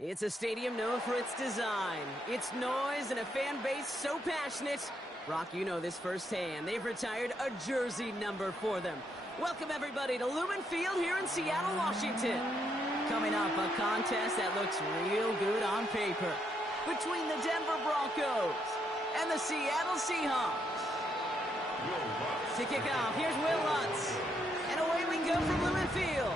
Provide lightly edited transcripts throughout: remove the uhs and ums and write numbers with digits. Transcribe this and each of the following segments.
It's a stadium known for its design, its noise, and a fan base so passionate. Brock, you know this firsthand. They've retired a jersey number for them. Welcome, everybody, to Lumen Field here in Seattle, Washington. Coming up, a contest that looks real good on paper between the Denver Broncos and the Seattle Seahawks. To kick off, here's Will Lutz. And away we go from Lumen Field.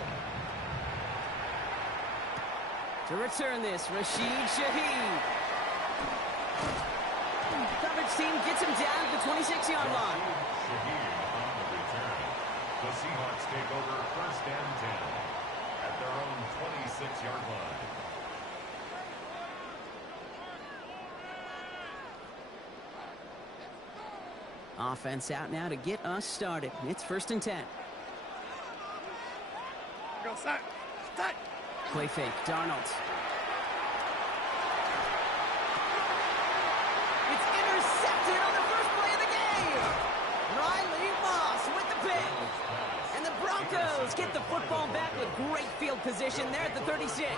To return this, Rashid Shaheed. Coverage team gets him down at the 26-yard line. Shaheed on the return. The Seahawks take over first and 10 at their own 26-yard line. Offense out now to get us started. It's first and 10. Go, set. Play fake, Darnold. It's intercepted on the first play of the game. Riley Moss with the pick. And the Broncos get the football back with great field position there at the 36.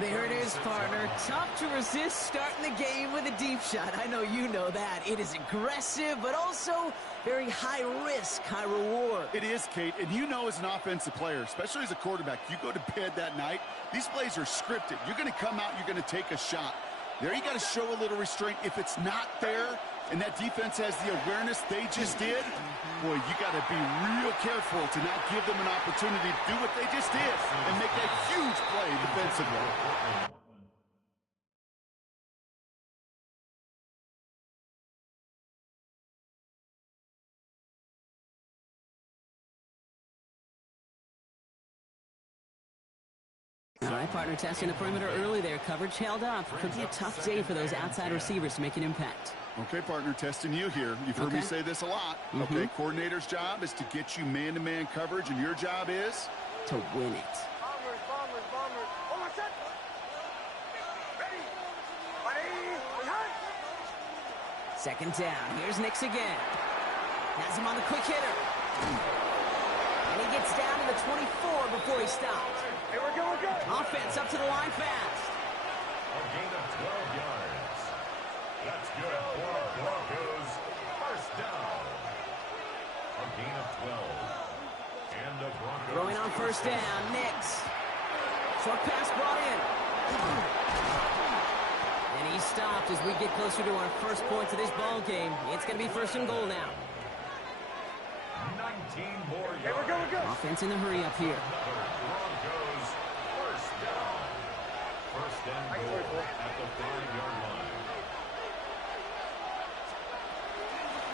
There it is, partner. Tough to resist starting the game with a deep shot. I know you know that. It is aggressive, but also very high risk, high reward. It is, Kate, and you know as an offensive player, especially as a quarterback, you go to bed that night, these plays are scripted. You're going to come out, you're going to take a shot. There you got to show a little restraint. If it's not there, and that defense has the awareness they just did, boy, you got to be real careful to not give them an opportunity to do what they just did and make a huge play defensively. All right, partner, testing the perimeter early there. Coverage held up. Could be a tough day for those outside receivers to make an impact. Okay, partner, testing you here. You've heard me say this a lot. Okay, coordinator's job is to get you man-to-man coverage, and your job is? To win it. Bombers. Hold on, set. Ready. Second down. Here's Nix again. Has him on the quick hitter. And he gets down to the 24 before he stops. Here we go. Offense up to the line fast. A gain of 12 yards. That's good for the Broncos. First down. A gain of 12. And the Broncos. Throwing on first down, Nix. Short pass brought in. And he stopped as we get closer to our first points of this ball game. It's going to be first and goal now. 19 more yards. Here we go. Offense in the hurry up here. Broncos. First down. First and goal at the 5-yard line.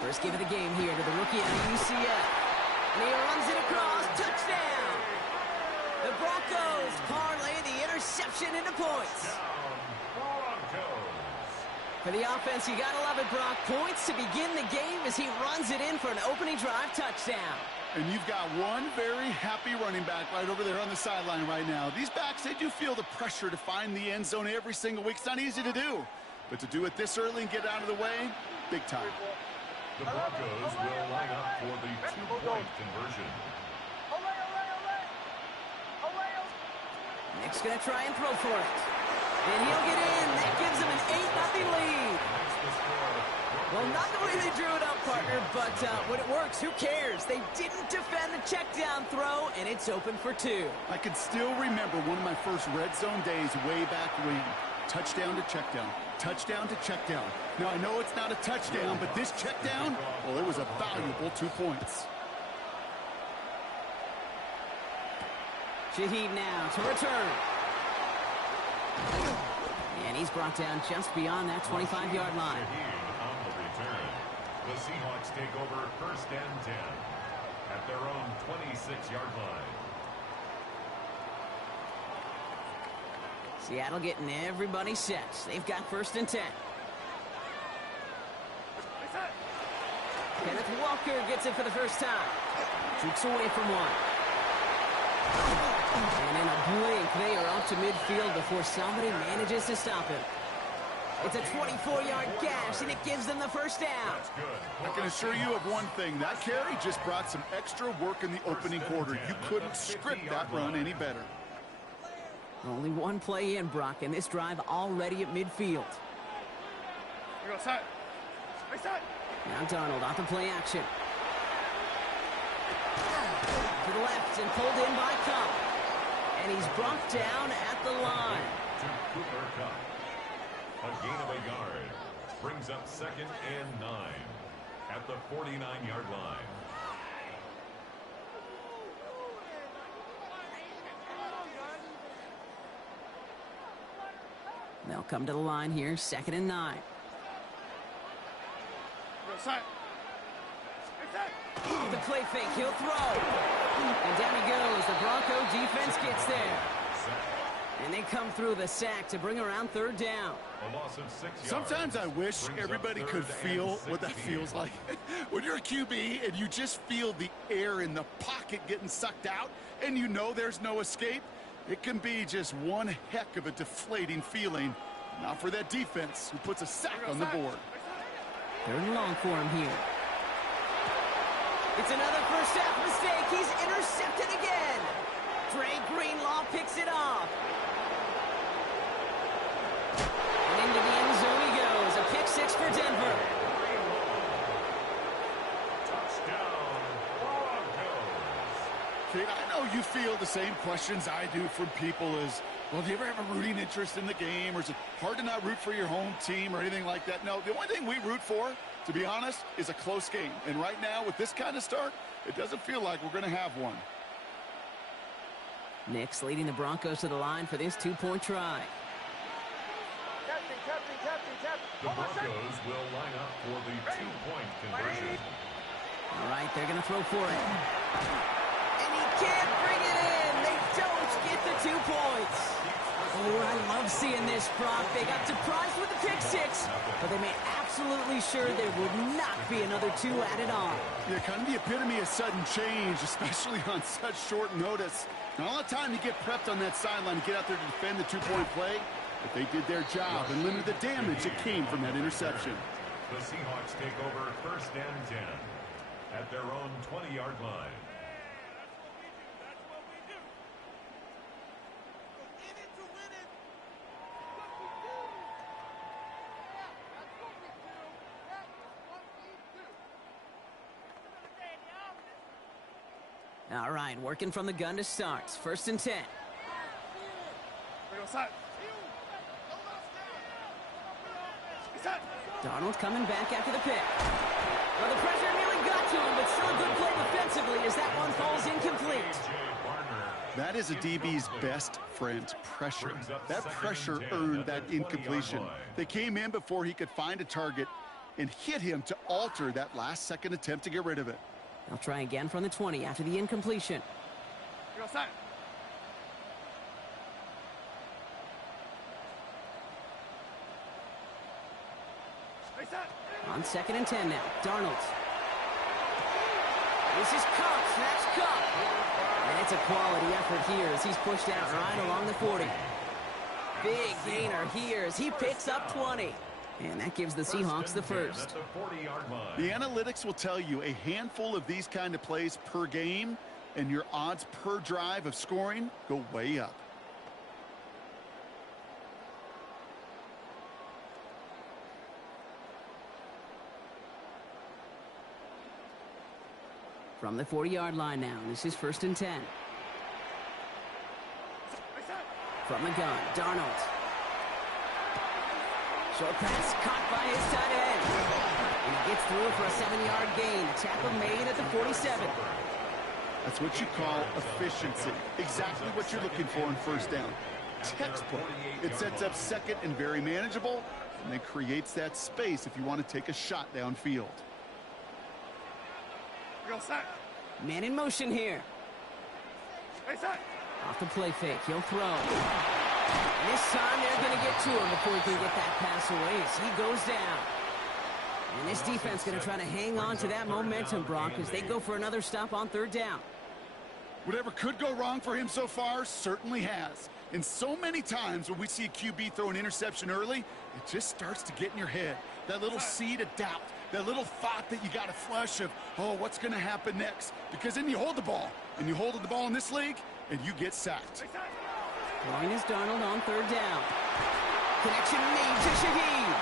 First give of the game here to the rookie out of UCF. And he runs it across. Touchdown! The Broncos parlay the interception into points. Broncos. For the offense, you gotta love it, Brock. Points to begin the game as he runs it in for an opening drive touchdown. And you've got one very happy running back right over there on the sideline right now. These backs, they do feel the pressure to find the end zone every single week. It's not easy to do. But to do it this early and get out of the way, big time. The Broncos will line up for the 2-point conversion. Nick's gonna try and throw for it. And he'll get in. That gives him an 8-0 lead. Well, not the way they drew it up, partner, but when it works, who cares? They didn't defend the check down throw, and it's open for 2. I can still remember one of my first red zone days way back when. Touchdown to check down. Touchdown to check down. Now, I know it's not a touchdown, but this check down, well, it was a valuable 2 points. Shaheed now to return. And he's brought down just beyond that 25-yard line. Shaheed on the return. The Seahawks take over first and 10 at their own 26-yard line. Seattle getting everybody set. They've got first and 10. Kenneth Walker gets it for the first time. Shoots away from one. And in a blink, they are up to midfield before somebody manages to stop him. It's a 24-yard gash, and it gives them the first down. I can assure you of one thing. That carry just brought some extra work in the opening quarter. You couldn't script that run any better. Only one play in, Brock, and this drive already at midfield. Here we go, set. Hey, set. Now Darnold off the play action. To the left and pulled in by Cup. And he's brought down at the line. To Cooper Cup. A gain of a yard. Brings up 2nd and 9 at the 49-yard line. They'll come to the line here, 2nd and 9. The play fake, he'll throw. And down he goes. The Bronco defense gets there. And they come through the sack to bring around 3rd down. A loss of 6 yards. Sometimes I wish everybody could feel what that feels like. When you're a QB and you just feel the air in the pocket getting sucked out and you know there's no escape, it can be just one heck of a deflating feeling. Not for that defense who puts a sack on the board. 3rd and long for him here. It's another first half mistake. He's intercepted again. Dre Greenlaw picks it off. And into the end zone he goes. A pick 6 for Denver. Touchdown, Broncos. Kate, I know you feel the same questions I do from people as, well, do you ever have a rooting interest in the game? Or is it hard to not root for your home team or anything like that? No, the only thing we root for, to be honest, is a close game. And right now, with this kind of start, it doesn't feel like we're going to have one. Nix leading the Broncos to the line for this 2-point try. Captain. The Broncos will line up for the 2-point conversion. All right, they're going to throw for it. And he can't bring it in. They don't get the 2 points. Oh, I love seeing this, Brock. They got surprised with the pick 6, but they made absolutely sure there would not be another 2 added on. Yeah, kind of the epitome of sudden change, especially on such short notice. Not a lot of time to get prepped on that sideline to get out there to defend the 2-point play, but they did their job and limited the damage that came from that interception. The Seahawks take over 1st and 10 at their own 20-yard line. All right, working from the gun to start. 1st and 10. Darnold coming back after the pick. Well, the pressure nearly got to him, but still a good play defensively as that one falls incomplete. That is a DB's best friend, pressure. That pressure earned that incompletion. They came in before he could find a target and hit him to alter that last-second attempt to get rid of it. They'll try again from the 20 after the incompletion. On 2nd and 10 now, Darnold. This is Cup, that's Cup. And it's a quality effort here as he's pushed out right along the 40. Big gainer here as he picks up 20. And that gives the Seahawks the first. The analytics will tell you a handful of these kind of plays per game, and your odds per drive of scoring go way up. From the 40-yard line now, this is 1st and 10. From the gun, Darnold. Short pass caught by his tight end. And he gets through for a 7-yard gain. A tackle made at the 47. That's what you call efficiency. Exactly what you're looking for in 1st down. Textbook. It sets up 2nd and very manageable, and then creates that space if you want to take a shot downfield. Man in motion here. Off the play fake, he'll throw. And this time they're going to get to him before he can get that pass away as he goes down. And this defense going to try to hang on to that momentum, Brock, as they go for another stop on 3rd down. Whatever could go wrong for him so far certainly has. And so many times when we see a QB throw an interception early, it just starts to get in your head. That little seed of doubt, that little thought that you got to flush of, oh, what's going to happen next? Because then you hold the ball, and you hold the ball in this league, and you get sacked. Throwing is Darnold on third down. Connection made to Shaheed.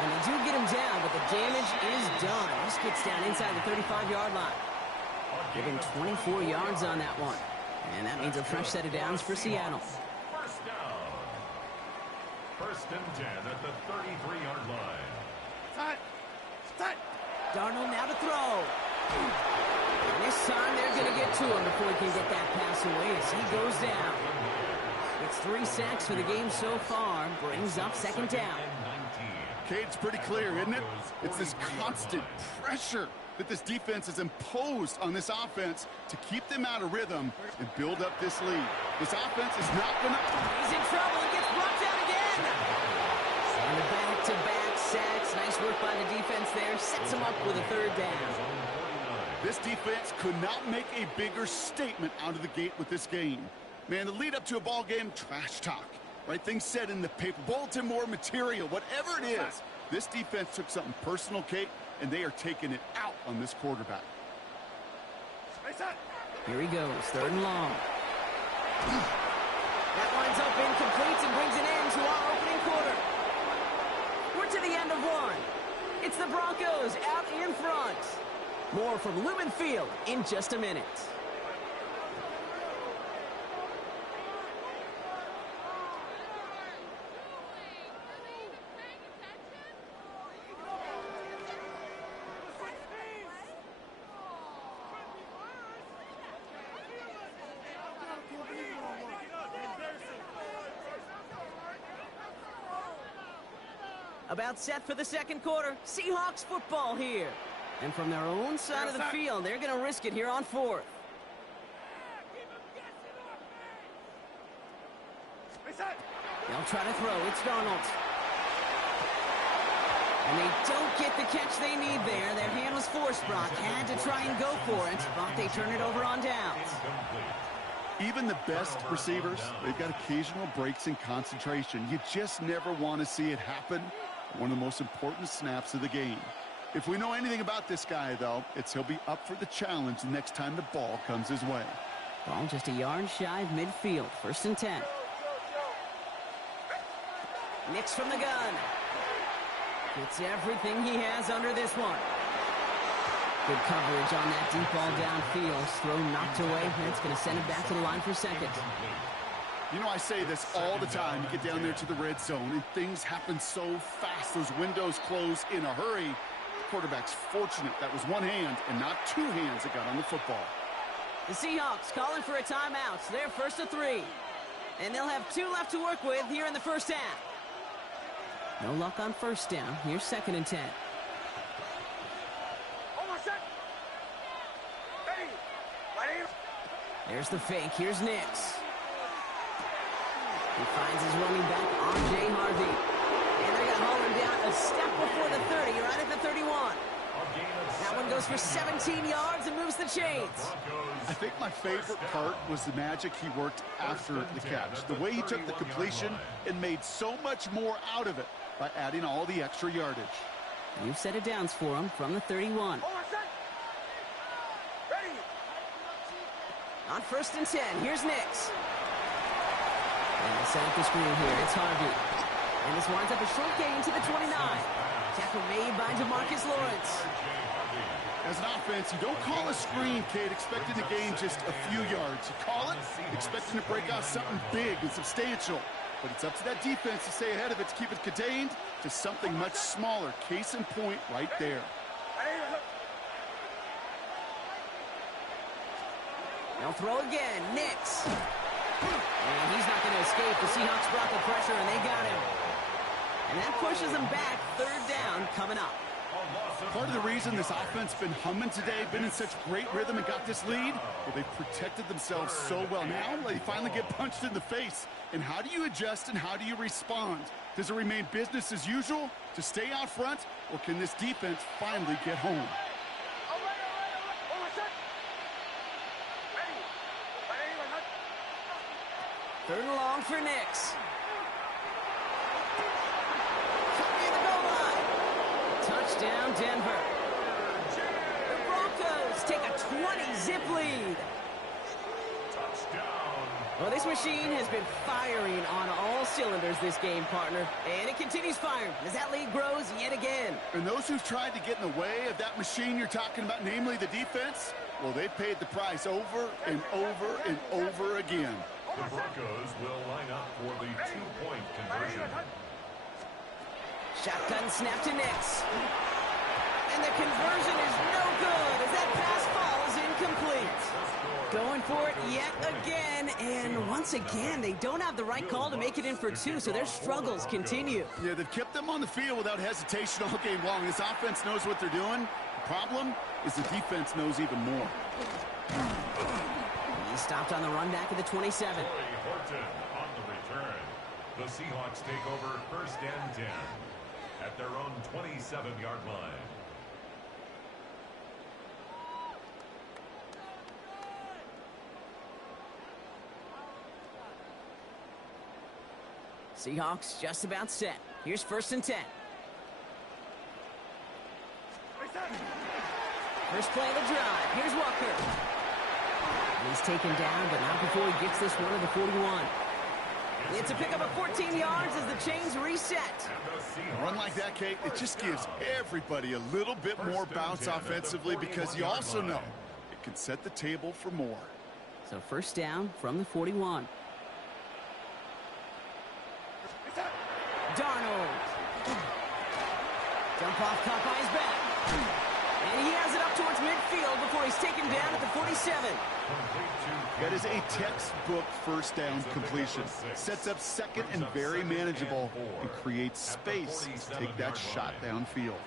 And they do get him down, but the damage is done. This gets down inside the 35-yard line. Give him 24 yards on that one. And that means a fresh set of downs for Seattle. First down. First and 10 at the 33-yard line. Set. Darnold now to throw. And this time they're going to get to him before he can get that pass away as he goes down. It's 3 sacks for the game so far. Brings up second down. Okay, it's pretty clear, isn't it? It's this constant pressure that this defense has imposed on this offense to keep them out of rhythm and build up this lead. This offense is not going to... He's in trouble and gets brought down again. And the back-to-back sacks. Nice work by the defense there. Sets him up with a third down. This defense could not make a bigger statement out of the gate with this game. Man, the lead up to a ball game, trash talk. Right things said in the paper, bulletin board material, whatever it is. This defense took something personal, Kate, and they are taking it out on this quarterback. Here he goes, third and long. That winds up incomplete and brings an end to our opening quarter. We're to the end of one. It's the Broncos out in front. More from Lumen Field in just a minute. About set for the second quarter. Seahawks football here. And from their own side of the field, they're going to risk it here on fourth. They'll try to throw. It's Darnold. And they don't get the catch they need there. Their hand was forced, Brock. Had to try and go for it, but they turn it over on downs. Even the best receivers, they've got occasional breaks in concentration. You just never want to see it happen. One of the most important snaps of the game. If we know anything about this guy, though, it's he'll be up for the challenge the next time the ball comes his way. Ball just a yard shy of midfield. First and 10. Nix from the gun. Gets everything he has under this one. Good coverage on that deep ball downfield. Throw knocked away. It's going to send it back to the line for second. You know, I say this all the time. You get down there to the red zone, and things happen so fast. Those windows close in a hurry. The quarterback's fortunate that was one hand and not two hands that got on the football. The Seahawks calling for a timeout. So they're first to 3. And they'll have 2 left to work with here in the first half. No luck on first down. Here's second and 10. There's the fake. Here's Nix. He finds his running back, R.J. Harvey. And they're going to haul him down a step before the 30, right at the 31. That one goes for 17 yards and moves the chains. I think my favorite part was the magic he worked after the catch. The way he took the completion and made so much more out of it by adding all the extra yardage. New set of downs for him from the 31. On first and 10, here's Nix. And they set up the screen here. It's Harvey. And this winds up a short gain to the 29. Tackle made by DeMarcus Lawrence. As an offense, you don't call a screen, Kate, expecting to gain just a few yards. You call it expecting to break out something big and substantial. But it's up to that defense to stay ahead of it, to keep it contained to something much smaller. Case in point right there. They'll throw again. Nix. And he's not going to escape. The Seahawks brought the pressure, and they got him. And that pushes them back. Third down coming up. Part of the reason this offense been humming today, been in such great rhythm and got this lead, well, they've protected themselves so well. Now they finally get punched in the face. And how do you adjust and how do you respond? Does it remain business as usual to stay out front, or can this defense finally get home? Third and long for Nix. Near the goal line. Touchdown, Denver. The Broncos take a 20-zip lead. Touchdown, Well, this machine has been firing on all cylinders this game, partner. And it continues firing as that lead grows yet again. And those who've tried to get in the way of that machine you're talking about, namely the defense, well, they've paid the price over and over and over again. The Broncos will line up for the two-point conversion. Shotgun snap to Nix. And the conversion is no good as that pass falls incomplete. Going for it yet again, and once again, they don't have the right call to make it in for two, so their struggles continue. Yeah, they've kept them on the field without hesitation all game long. This offense knows what they're doing. The problem is the defense knows even more. He stopped on the run back at the 27. Troy Horton on the return. The Seahawks take over first and 10 at their own 27-yard line. Seahawks just about set. Here's first and 10. First play of the drive. Here's Walker. He's taken down, but not before he gets this one to the 41. It's a pickup of 14 yards as the chains reset. A run like that, Kate, it just gives everybody a little bit more bounce offensively because you also know it can set the table for more. So first down from the 41. Darnold. Dump off caught by his back. And he has it up towards midfield before he's taken down at the 47. That is a textbook first down completion. Sets up second and very manageable and creates space to take that shot downfield.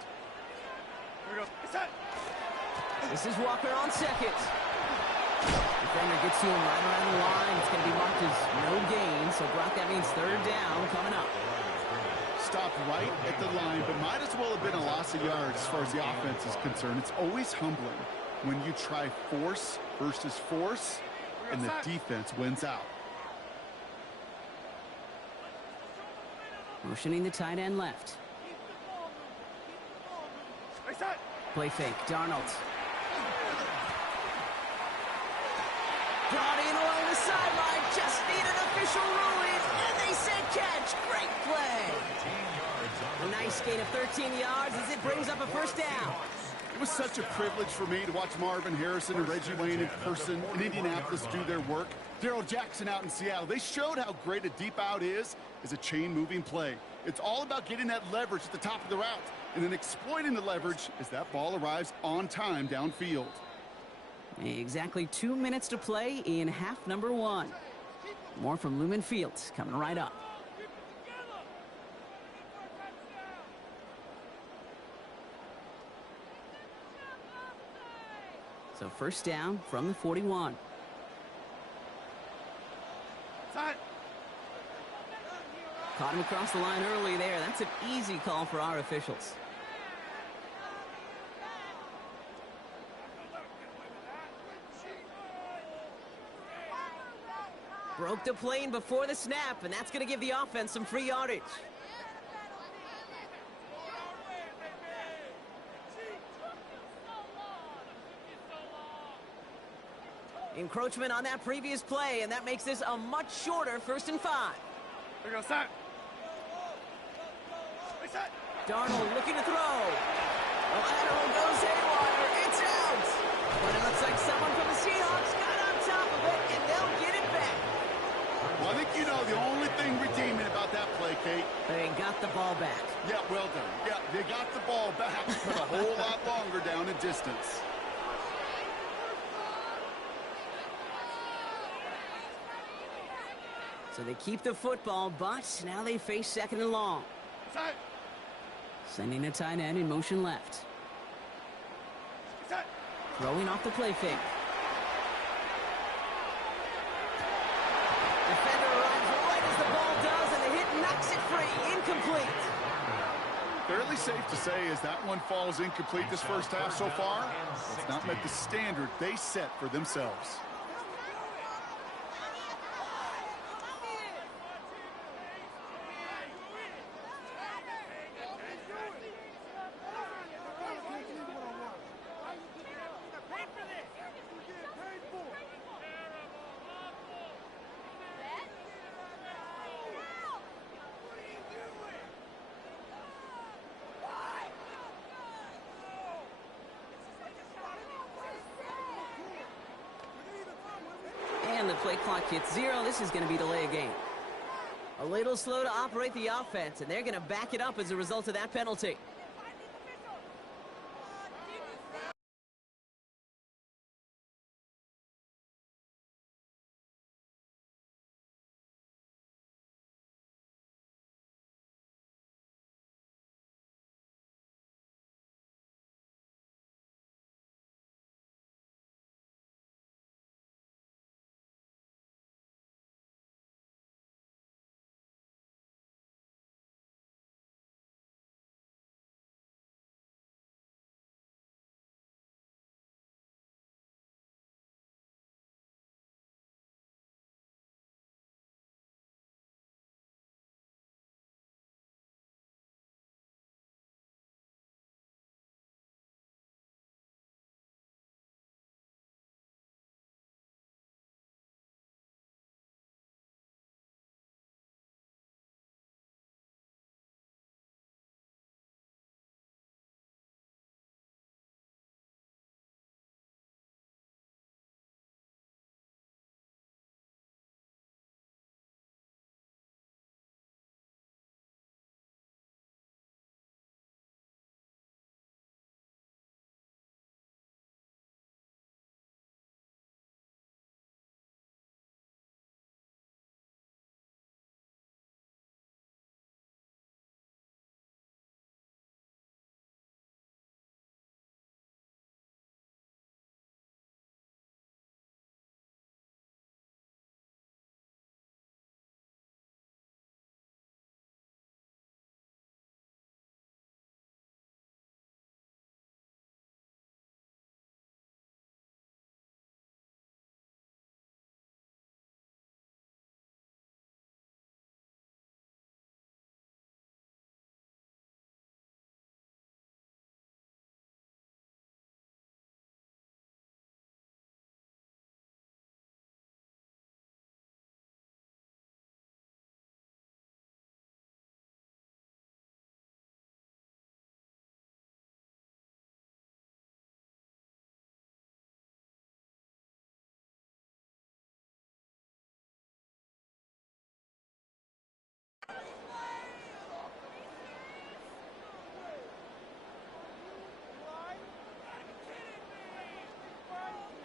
This is Walker on second. Defender gets to him right around the line. It's going to be marked as no gain. So, Brock, that means third down coming up. Stopped right at the line, but might as well have been a loss of yards as far as the offense is concerned. It's always humbling when you try force versus force, and the defense wins out. Motioning the tight end left. Play fake. Darnold. Brought in along the sideline. Just need an official ruling, and they say catch. Great play. A nice gain of 13 yards as it brings up a first down. It was such a privilege for me to watch Marvin Harrison and Reggie Wayne in person in Indianapolis do their work. Darrell Jackson out in Seattle. They showed how great a deep out is as a chain-moving play. It's all about getting that leverage at the top of the route and then exploiting the leverage as that ball arrives on time downfield. Exactly 2 minutes to play in half number one. More from Lumen Fields coming right up. So first down from the 41. Caught him across the line early there. That's an easy call for our officials. Broke the plane before the snap, and that's going to give the offense some free yardage. Encroachment on that previous play, and that makes this a much shorter 1st and 5. Darnold looking to throw. The lateral goes haywire. It's out. But it looks like someone from the Seahawks got on top of it, and they'll get it back. Well, I think you know the only thing redeeming about that play, Kate. They got the ball back. Yeah, well done. Yeah, they got the ball back, but a whole lot longer down in distance. So they keep the football, but now they face 2nd and long. Sending a tight end in motion left. Throwing off the play fake. Defender arrives right as the ball does, and the hit knocks it free. Incomplete. Fairly safe to say as that one falls incomplete this first half so far, it's not met the standard they set for themselves. play clock hits 0, this is going to be delay a game. A little slow to operate the offense, and they're going to back it up as a result of that penalty.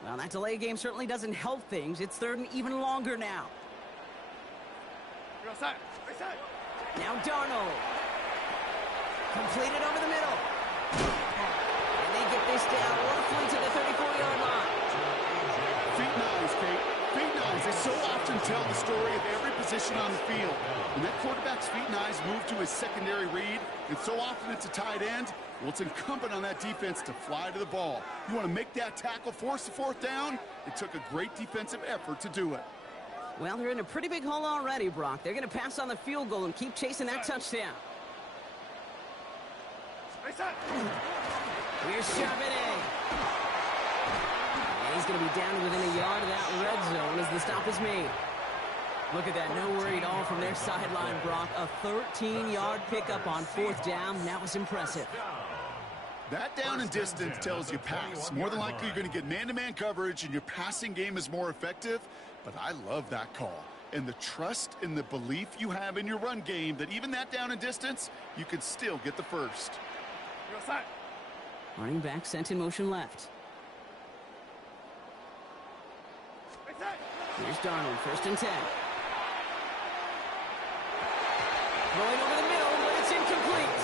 Well, that delay game certainly doesn't help things. It's third and even longer now. Now Darnold. Completed over the middle. And they get this down roughly to the 34-yard line. Feet nines, Kate. Feet nines. They so often tell the story of every position on the field. When that quarterback's feet nines move to his secondary read, and so often it's a tight end, well, it's incumbent on that defense to fly to the ball. You want to make that tackle, force the fourth down? It took a great defensive effort to do it. Well, they're in a pretty big hole already, Brock. They're going to pass on the field goal and keep chasing that touchdown. Here's Charbonnet. And he's going to be down to within a yard of that red zone as the stop is made. Look at that, no worry at all from their sideline, Brock. A 13-yard pickup on fourth down. That was impressive. That down and distance tells you pass. More than likely, you're going to get man-to-man coverage, and your passing game is more effective. But I love that call. And the trust and the belief you have in your run game that even that down and distance, you can still get the first. Running back sent in motion left. Here's Darnold, 1st and 10. Throwing over the middle, but it's incomplete.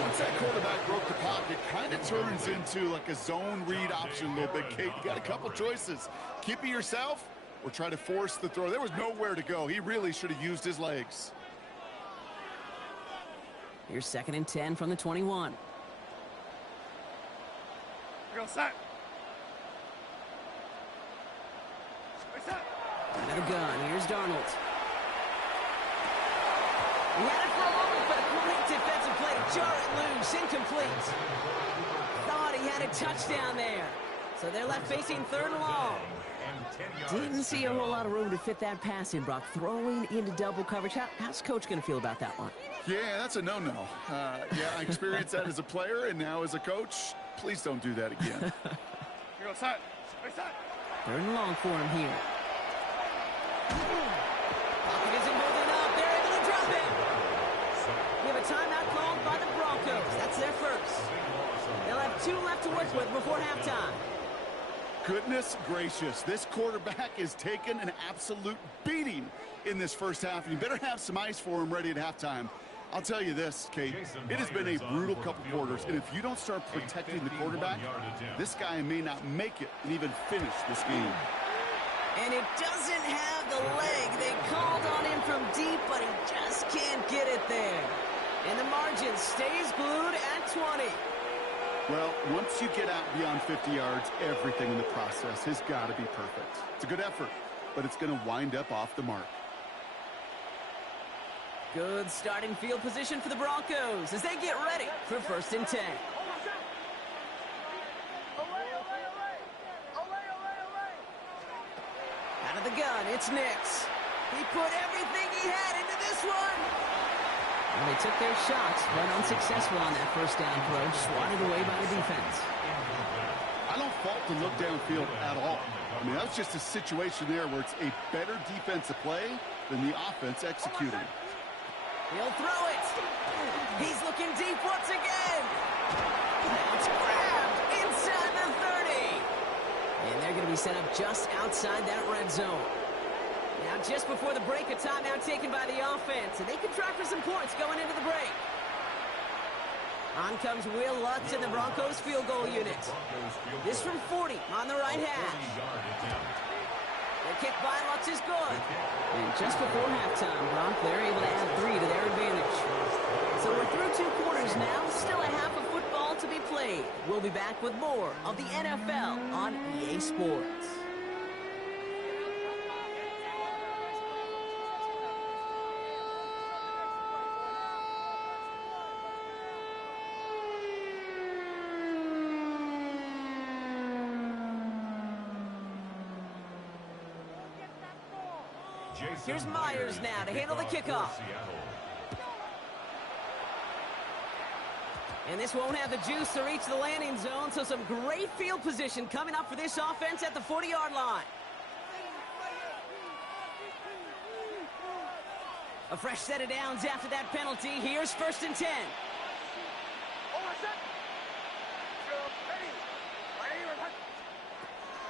Once that quarterback broke the pocket, it kind of turns into like a zone read option a little bit, Kate. You got a couple choices. Keep it yourself or try to force the throw. There was nowhere to go. He really should have used his legs. Here's 2nd and 10 from the 21. Another gun. Here's Darnold. He had it for a moment, but a great defensive play to jar it loose. Incomplete. Thought he had a touchdown there. So they're left facing 3rd and long. Didn't see a whole lot of room to fit that pass in, Brock. Throwing into double coverage. How's Coach going to feel about that one? Yeah, that's a no-no. Yeah, I experienced that as a player and now as a coach. Please don't do that again. 3rd and long for him here. Pocket isn't moving up. They're able to drop it. We have a timeout called by the Broncos. That's their first. They'll have 2 left to work with before halftime. Goodness gracious, this quarterback is taking an absolute beating in this first half, and you better have some ice for him ready at halftime. I'll tell you this, Kate, it has been a brutal couple quarters, and if you don't start protecting the quarterback, this guy may not make it and even finish this game. And it doesn't have the leg. They called on him from deep, but he just can't get it there. And the margin stays glued at 20. Well, once you get out beyond 50 yards, everything in the process has got to be perfect. It's a good effort, but it's going to wind up off the mark. Good starting field position for the Broncos as they get ready for 1st and 10. Out of the gun, it's Nix. He put everything he had into this one. And they took their shots, but unsuccessful on that first down throw, swatted away by the defense. I don't fault the look downfield at all. I mean, that's just a situation there where it's a better defensive play than the offense executing. He'll throw it. He's looking deep once again. Now it's grabbed inside the 30. And they're going to be set up just outside that red zone. Now just before the break, a timeout taken by the offense. And they can try for some points going into the break. On comes Will Lutz in the Broncos field goal unit. This from 40 on the right hash. The kick by Lutz is good. And just before halftime, Bronc, they're able to add 3 to their advantage. So we're through 2 quarters now. Still a half of football to be played. We'll be back with more of the NFL on EA Sports. Here's Myers now to handle the kickoff. And this won't have the juice to reach the landing zone, so some great field position coming up for this offense at the 40-yard line. A fresh set of downs after that penalty. Here's 1st and 10.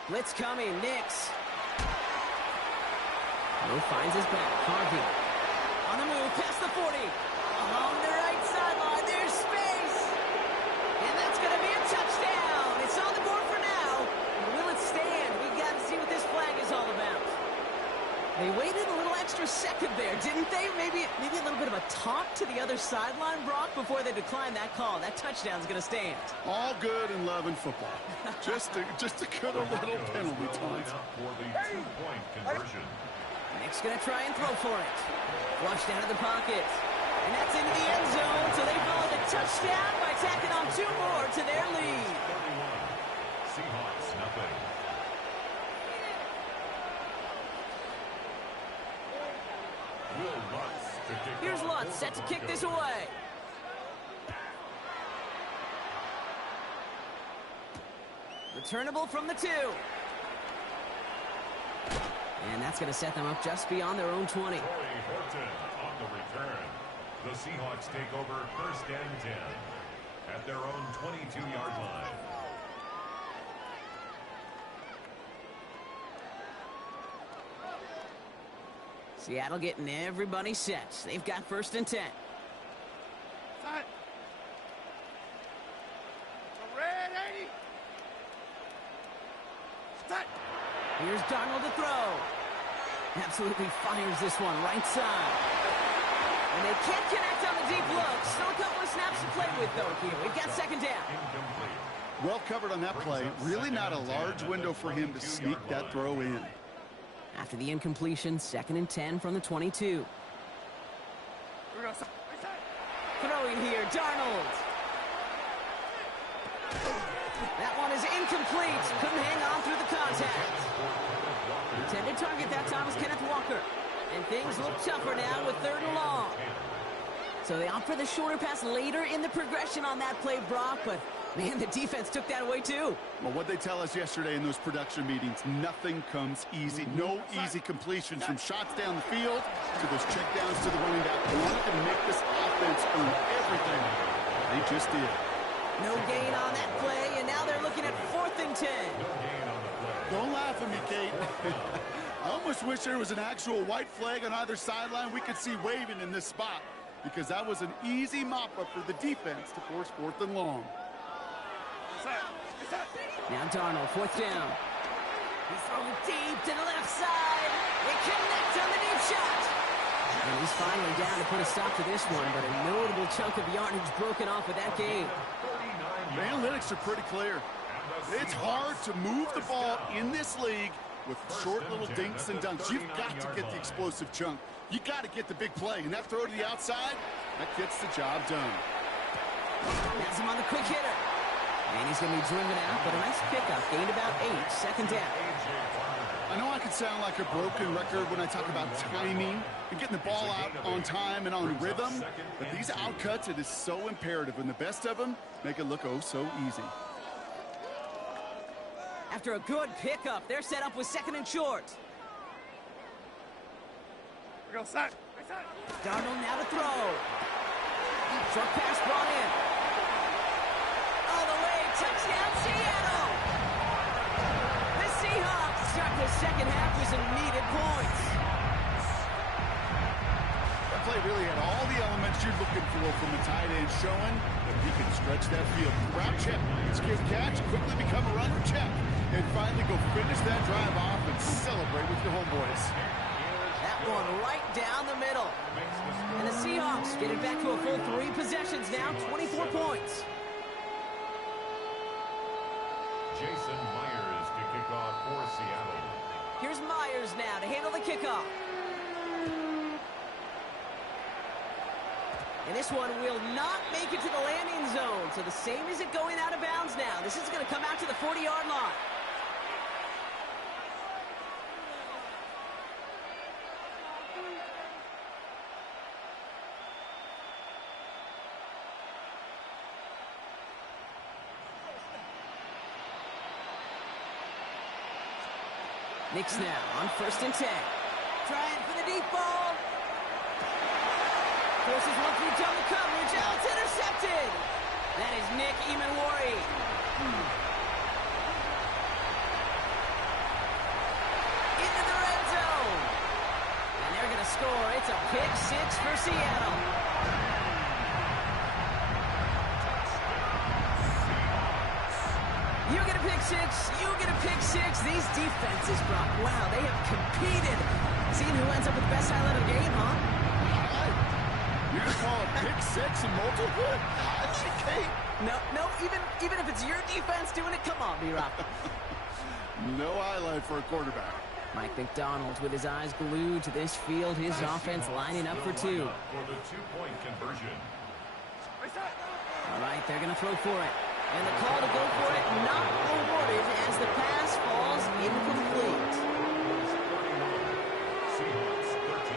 Blitz coming, Nix. He finds his back. Harvey on the move past the 40. Along the right sideline, there's space. And that's going to be a touchdown. It's on the board for now. Will it stand? We've got to see what this flag is all about. They waited a little extra second there, didn't they? Maybe a little bit of a taunt to the other sideline, Brock, before they declined that call. That touchdown's going to stand. All good in love and football. Just a good little penalty taunt. For the 2-point conversion. Nick's going to try and throw for it. Flushed out of the pocket. And that's into the end zone, so they follow the touchdown by tacking on 2 more to their lead. 31. Seahawks, nothing. Will Lutz to kick Here's off Lutz for set the to kick this Broncos. away. Returnable from the 2. And that's going to set them up just beyond their own 20. Corey Horton on the return. The Seahawks take over 1st and 10 at their own 22-yard line. Seattle getting everybody set. They've got 1st and 10. Set. Red 80. Set. Here's Darnold to throw. Absolutely fires this one right side. And they can't connect on the deep look. Still a couple of snaps to play with, though, here. We've got 2nd down. Incomplete. Well covered on that play. Really not a large window for him to sneak that throw in. After the incompletion, 2nd and 10 from the 22. Here we go. Set. Throwing here, Darnold. That one is incomplete. Couldn't hang on through the contact. Intended target that time was Kenneth Walker. And things look tougher now with 3rd and long. So they opt for the shorter pass later in the progression on that play, Brock, but Man, the defense took that away too. Well, what they tell us yesterday in those production meetings, nothing comes easy. No easy completions from shots down the field to those checkdowns to the running back. They wanted to make this offense earn everything. They just did. No gain on that play, and now they're looking at 4th and 10. Don't laugh at me, Kate. I almost wish there was an actual white flag on either sideline we could see waving in this spot, because that was an easy mop-up for the defense to force 4th and long. Now Darnold, 4th down. He's throwing deep to the left side. They connect on the deep shot. And he's finally down to put a stop to this one, but a notable chunk of yardage broken off with that game. The analytics are pretty clear. It's hard to move the ball in this league with short little dinks and dunks. You've got to get the explosive chunk. You got to get the big play. And that throw to the outside, that gets the job done. Has him on the quick hitter. And he's going to be driven out, but a nice pickup. Gained about 8, 2nd down. I know I can sound like a broken record when I talk about timing and getting the ball out on time and on rhythm, but these outcuts, it is so imperative, and the best of them make it look oh so easy. After a good pickup, they're set up with 2nd and short. Go side. Darnold now to throw. Short pass brought in. All the way, touchdown Seattle! The Seahawks start the second half with some needed points. That play really had all the elements you're looking for from a tight end, showing that he can stretch that field. Route check, escape catch, quickly become a runner check, and finally go finish that drive off and celebrate with your homeboys. That one right down the middle. And the Seahawks get it back to a full 3 possessions now, 24 points. Jason Myers to kick off for Seattle. Here's Myers now to handle the kickoff. And this one will not make it to the landing zone. So the same as it going out of bounds now. This is going to come out to the 40-yard line. Knicks now on 1st and 10. Trying for the deep ball. Forces one through double coverage. Oh, it's intercepted. That is Nick Emanwari. Into the red zone. And they're going to score. It's a pick 6 for Seattle. You get a pick 6. You get a pick 6. These defenses, Brock, wow, they have competed. Seeing who ends up with the best highlight of the game, huh? You're going to call it pick 6 and multiple? I think, Kate. No, even if it's your defense doing it, come on, B-Rock. No highlight for a quarterback. Mike McDonald with his eyes glued to this field, his offense lining up for 2. For the 2-point conversion. All right, they're going to throw for it. And the call to go for it not awarded as the pass falls incomplete. Seahawks 13.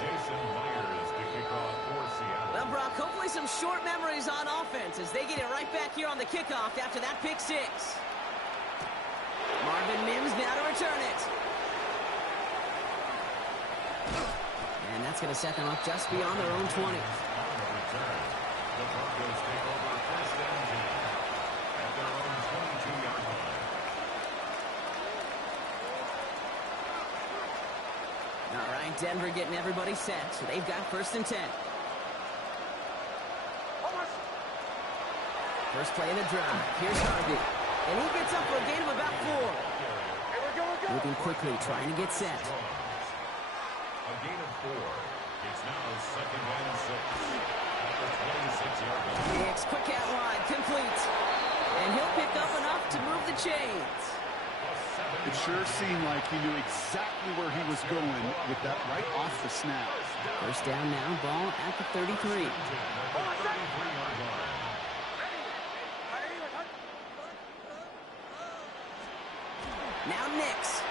Jason Myers to kick off for Seattle. Well, Brock, hopefully some short memories on offense as they get it right back here on the kickoff after that pick 6. Marvin Mims now to return it. And that's going to set them up just beyond their own 20. On the return, the Broncos take over 1st and 10 at their own 22-yard line. All right, Denver getting everybody set, so they've got 1st and 10. First play of the drive. Here's Harvey. And he gets up for a gain of about 4. Moving quickly, trying to get set. A gain of 4. It's now 2nd and 6. At the 26-yard line. Hicks, quick out wide, complete. And he'll pick up enough to move the chains. It sure seemed like he knew exactly where he was going with that right off the snap. First down now, ball at the 33. At the 33-yard line. Now Knicks.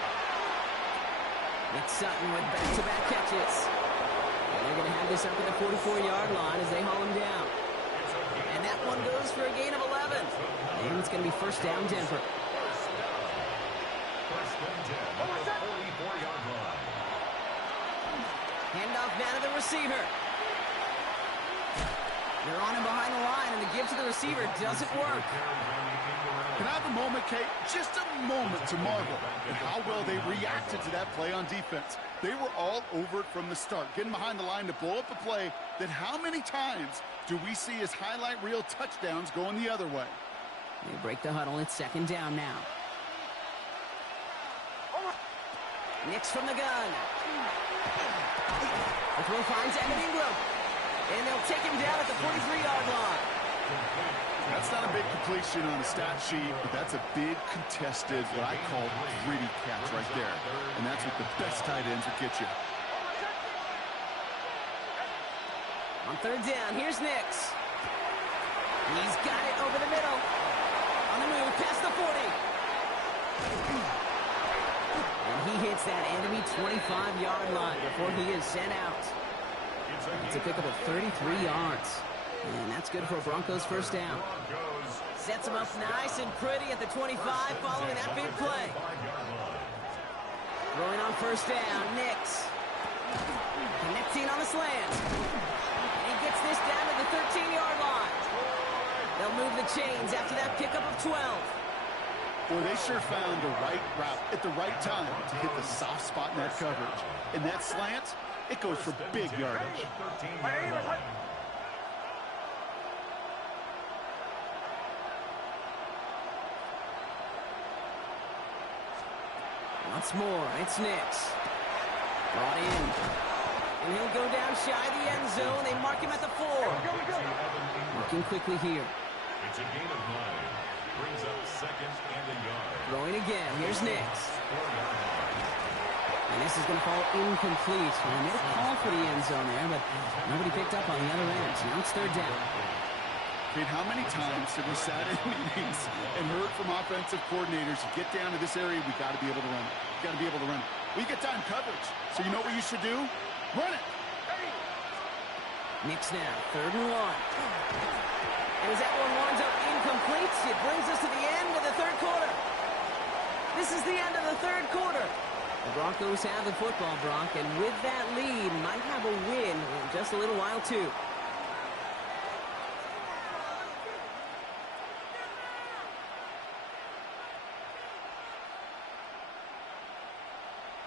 Nick Sutton with back-to-back catches. And they're going to have this up at the 44-yard line as they haul him down. And And that one goes for a gain of 11. And it's going to be first down, Denver. First and 10 at the 44-yard line. Handoff now to the receiver. They're on him behind the line, and the give to the receiver doesn't work. Can I have a moment, Kate? Just a moment to marvel at how well they reacted to that play on defense. They were all over it from the start, getting behind the line to blow up a play that how many times do we see as highlight reel touchdowns going the other way? They break the huddle. It's second down now. Nix from the gun. The throw finds Evan Ingram. And they'll take him down at the 43-yard line. That's not a big completion on the stat sheet, but that's a big contested, what I call gritty catch right there. And that's what the best tight ends will get you. On third down, here's Nix. He's got it over the middle. On the move, past the 40. And he hits that enemy 25-yard line before he is sent out. It's a pickup of 33 yards. And that's good for a Broncos first down. Sets him up nice and pretty at the 25 following that big play. Throwing on first down, Nix. Connecting on the slant. And he gets this down to the 13-yard line. They'll move the chains after that pickup of 12. Boy, they sure found the right route at the right time to hit the soft spot in that coverage. And that slant, it goes for big yardage. Once more, it's Nix. Brought in. And he'll go down shy of the end zone. They mark him at the 4. Working quickly here. It's a gain of 9. Brings up second and a yard. Throwing again. Here's Nix. And this is going to fall incomplete. Well, they made a call for the end zone there, but nobody picked up on the other end. So now it's third down. Kate, how many times have we sat in meetings and heard from offensive coordinators, get down to this area, we got to be able to run it. Got to be able to run it. We get time coverage. So you know what you should do? Run it. Nix now, third and 1. And as that one winds up incomplete, it brings us to the end of the third quarter. This is the end of the third quarter. The Broncos have the football, Brock, and with that lead, might have a win in just a little while, too.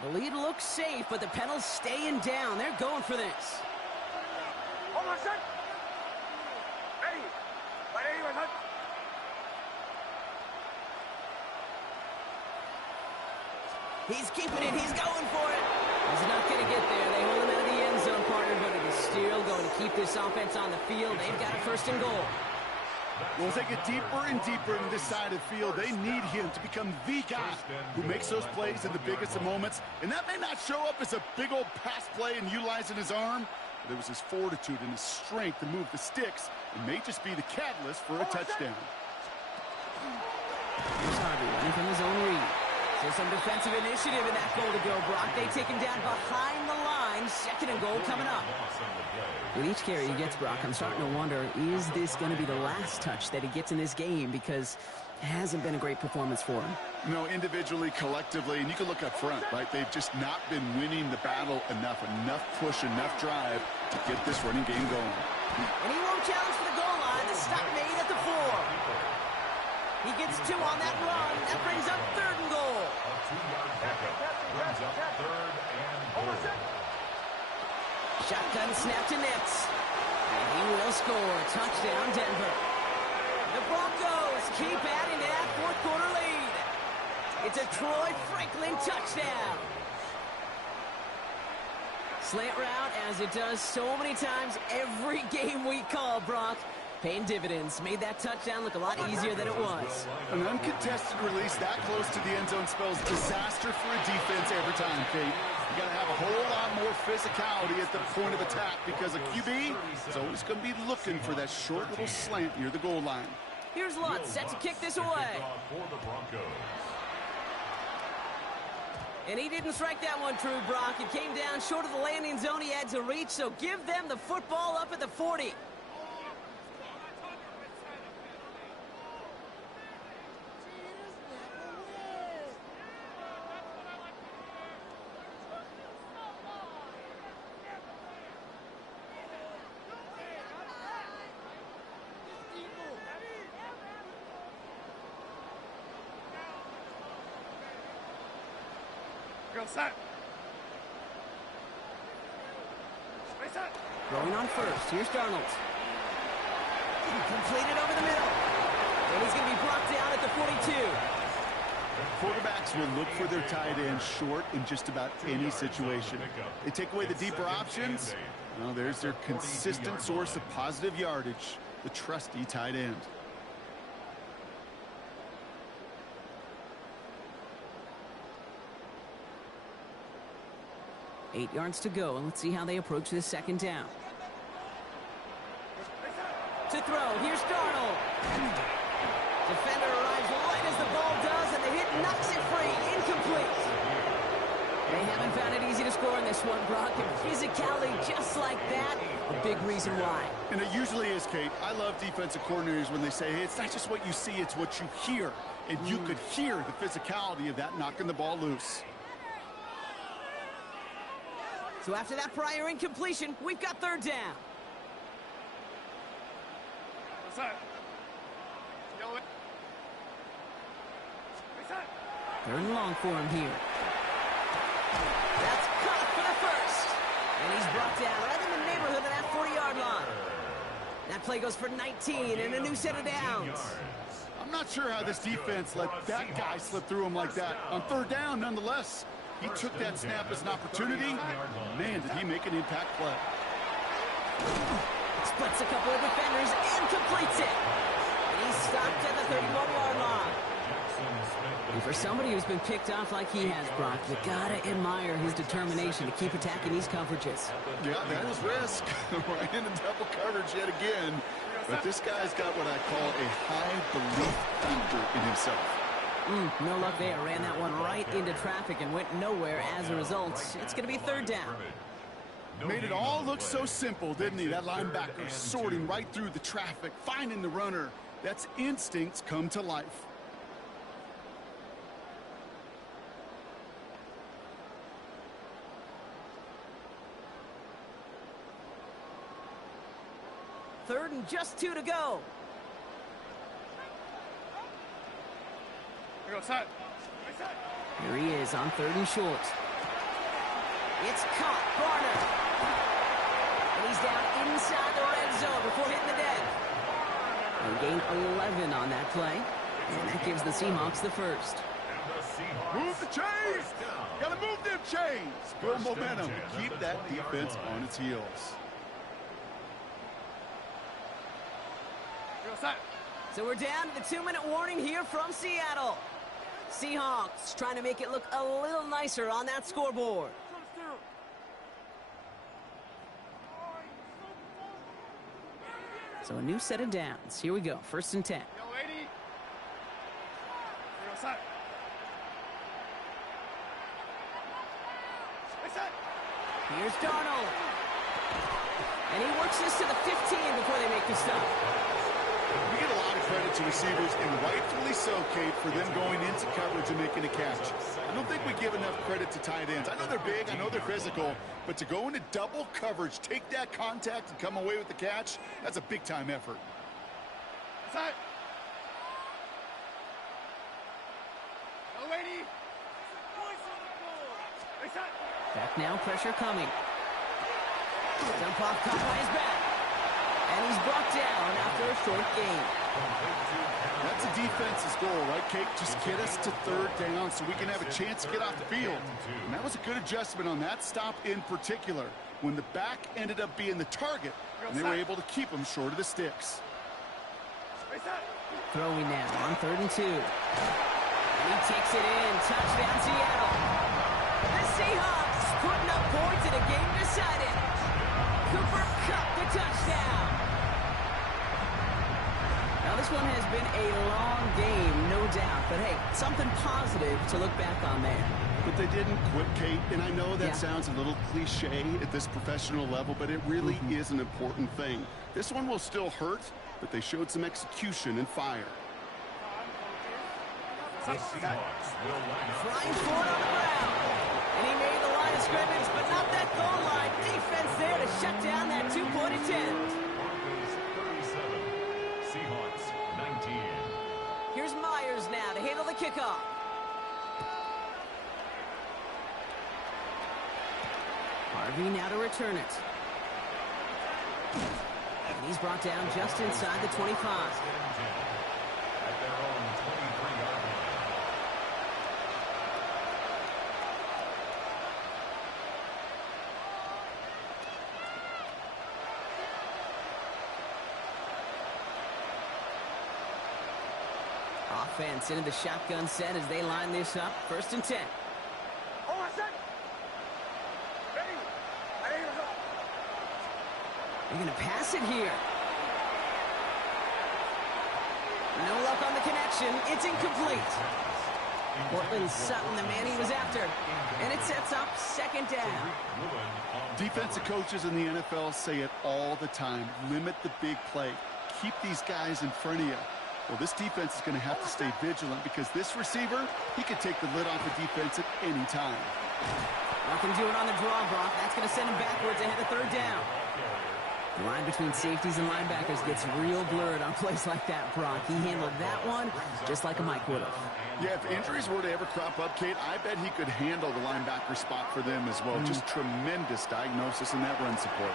The lead looks safe, but the Penals staying down. They're going for this. Hold on, set. Ready. Ready, ready. He's keeping it. He's going for it. He's not going to get there. They hold him out of the end zone, partner, but it is still going to keep this offense on the field. They've got a first and goal. Well, as they get deeper and deeper into this side of the field, they need him to become the guy who makes those plays in the biggest of moments. And that may not show up as a big old pass play and utilizing his arm, but it was his fortitude and his strength to move the sticks. It may just be the catalyst for a touchdown. Here's Harvey running from his own read. So some defensive initiative in that goal to go, Brock. They take him down behind the line. Second and goal coming up. With each carry he gets, Brock, I'm starting to wonder, is this going to be the last touch that he gets in this game? Because it hasn't been a great performance for him. You know, individually, collectively, and you can look up front, right? They've just not been winning the battle enough push, enough drive to get this running game going. And he won't challenge for the goal line. The stop made at the 4. He gets 2 on that run. That brings up third and goal. A 2-yard pickup brings up third and goal. Shotgun snap to Nix. And he will score. Touchdown, Denver. The Broncos keep adding to that fourth quarter lead. It's a Troy Franklin touchdown. Slant route, as it does so many times every game we call, Brock. Paying dividends. Made that touchdown look a lot easier than it was. An uncontested release that close to the end zone spells disaster for a defense every time, Kate. You got to have a whole lot more physicality at the point of attack because a QB is always going to be looking for that short little slant near the goal line. Here's Lutz set to kick this away. And he didn't strike that one true, Brock. It came down short of the landing zone he had to reach, so give them the football up at the 40. Go set. Stay set. Throwing on first. Here's Darnold. Completed over the middle. And he's going to be brought down at the 42. Quarterbacks will look for their tight end short in just about any situation. They take away the deeper options. Well, there's their consistent source of positive yardage, the trusty tight end. Eight yards to go, and let's see how they approach this second down. To throw, here's Darnold. Defender arrives right as the ball does, and the hit knocks it free. Incomplete. They haven't found it easy to score in this one, Brock, and physicality just like that, a big reason why. And it usually is, Kate. I love defensive coordinators when they say, hey, it's not just what you see, it's what you hear. And you could hear the physicality of that knocking the ball loose. So after that prior incompletion, we've got third down. Go set. Yell it. Stay set. Third and long for him here. That's caught for the first. And he's brought down right in the neighborhood of that 40-yard line. That play goes for 19 and a new set of downs. I'm not sure how this defense let that guy slip through him like that. On third down, nonetheless, he took that snap as an opportunity. Man, did he make an impact play. Splits a couple of defenders and completes it. And he's stopped at the 31-yard line. And for somebody who's been picked off like he has, Brock, you gotta admire his determination to keep attacking these coverages. Yeah, that was risk. Right into double coverage yet again. But this guy's got what I call a high belief factor in himself. No luck there. Ran that one right into traffic and went nowhere as a result. It's going to be third down. Made it all look so simple, didn't he? That linebacker sorting right through the traffic, finding the runner. That's instincts come to life. Third and just 2 to go. Go set. Stay set. Here he is on third and short. It's caught. Barner. And he's down inside the red zone before hitting the deck. And gained 11 on that play. And that gives the Seahawks the first. Move the chains! Gotta move them chains! Good momentum. Keep that defense on its heels. Go set. So we're down to the 2-minute warning here from Seattle. Seahawks trying to make it look a little nicer on that scoreboard. So a new set of downs. Here we go. First and 10. Yo, lady. Go set. Stay set. Here's Darnold. And he works this to the 15 before they make the stop. We get a lot of credit to receivers, and rightfully so, Kate, for them going into coverage and making a catch. I don't think we give enough credit to tight ends. I know they're big, I know they're physical, but to go into double coverage, take that contact, and come away with the catch, that's a big-time effort. Set. Yo, lady. Stay set. Back now, pressure coming. Dump off caught by his back. And he's brought down after a short gain. That's a defense's goal, right, Kate? Just get us to third down so we can have a chance to get off the field. And that was a good adjustment on that stop in particular, when the back ended up being the target, and they were able to keep him short of the sticks. Throwing now on 3rd and 2. And he takes it in. Touchdown, Seattle. The Seahawks putting up points in a game decided. Cooper Kupp the touchdown. Now, this one has been a long game, no doubt. But, hey, something positive to look back on there. But they didn't quit, Kate, and I know that sounds a little cliche at this professional level, but it really is an important thing. This one will still hurt, but they showed some execution and fire. The Seahawks will line up. Flying forward on the ground. And he made the line of scrimmage, but not that goal line. Defense there to shut down that two-point attempt. Broncos 37, Seahawks 19. Here's Myers now to handle the kickoff. Harvey now to return it. And he's brought down just inside the 25. At their own 23-yard line. Offense into the shotgun set as they line this up. 1st and 10. They're going to pass it here. No luck on the connection. It's incomplete. Portland Sutton, the man he was after. And it sets up 2nd down. Defensive coaches in the NFL say it all the time. Limit the big play. Keep these guys in front of you. Well, this defense is going to have to stay vigilant because this receiver, he could take the lid off the defense at any time. Nothing doing on the draw, Brock. That's going to send him backwards ahead of 3rd down. The line between safeties and linebackers gets real blurred on plays like that, Brock. He handled that one just like a Mike would have. Yeah, if injuries were to ever crop up, Kate, I bet he could handle the linebacker spot for them as well. Just tremendous diagnosis in that run support.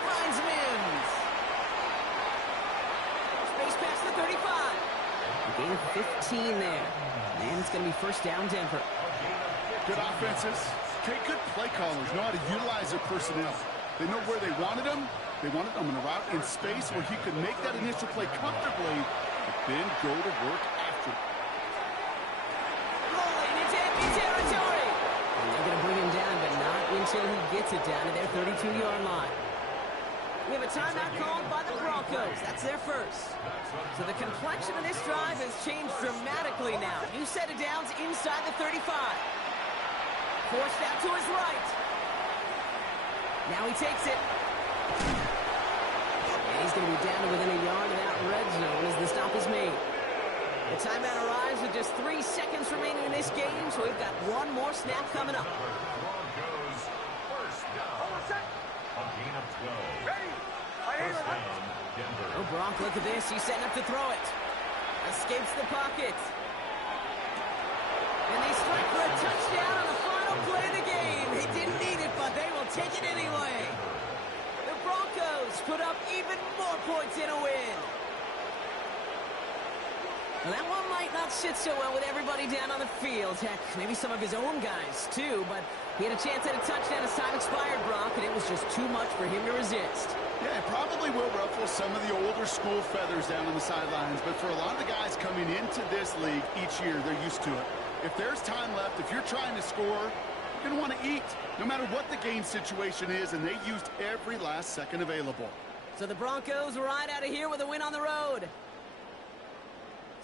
Finds Mims. Space past the 35. A gain of 15 there. And it's going to be 1st down, Denver. Good offenses. Kate, good play callers know how to utilize their personnel. They know where they wanted them. They wanted them in a route in space where he could make that initial play comfortably, but then go to work after. Rolling into empty territory. And they're going to bring him down, but not until he gets it down to their 32-yard line. We have a timeout called by the Broncos. That's their first. So the complexion of this drive has changed dramatically now. New set of downs inside the 35. Forced out to his right. Now he takes it. And he's going to be down to within a yard of that red zone as the stop is made. The timeout arrives with just 3 seconds remaining in this game, so we've got one more snap coming up. Broncos 1st down. A gain of 12. First down, Denver. Oh, Brock, look at this. He's setting up to throw it. Escapes the pocket. And they strike for a touchdown on the final play of the game. He didn't need it, but they will take it anyway. The Broncos put up even more points in a win. Well, that one might not sit so well with everybody down on the field. Heck, maybe some of his own guys, too. But he had a chance at a touchdown as time expired, Brock, and it was just too much for him to resist. Yeah, it probably will ruffle some of the older school feathers down on the sidelines. But for a lot of the guys coming into this league each year, they're used to it. If there's time left, if you're trying to score, you're going to want to eat, no matter what the game situation is, and they used every last second available. So the Broncos ride out of here with a win on the road.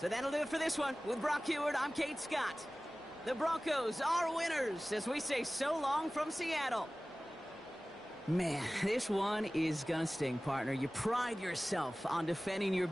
So that'll do it for this one. With Brock Heward, I'm Kate Scott. The Broncos are winners as we say so long from Seattle. Man, this one is gonna sting, partner. You pride yourself on defending your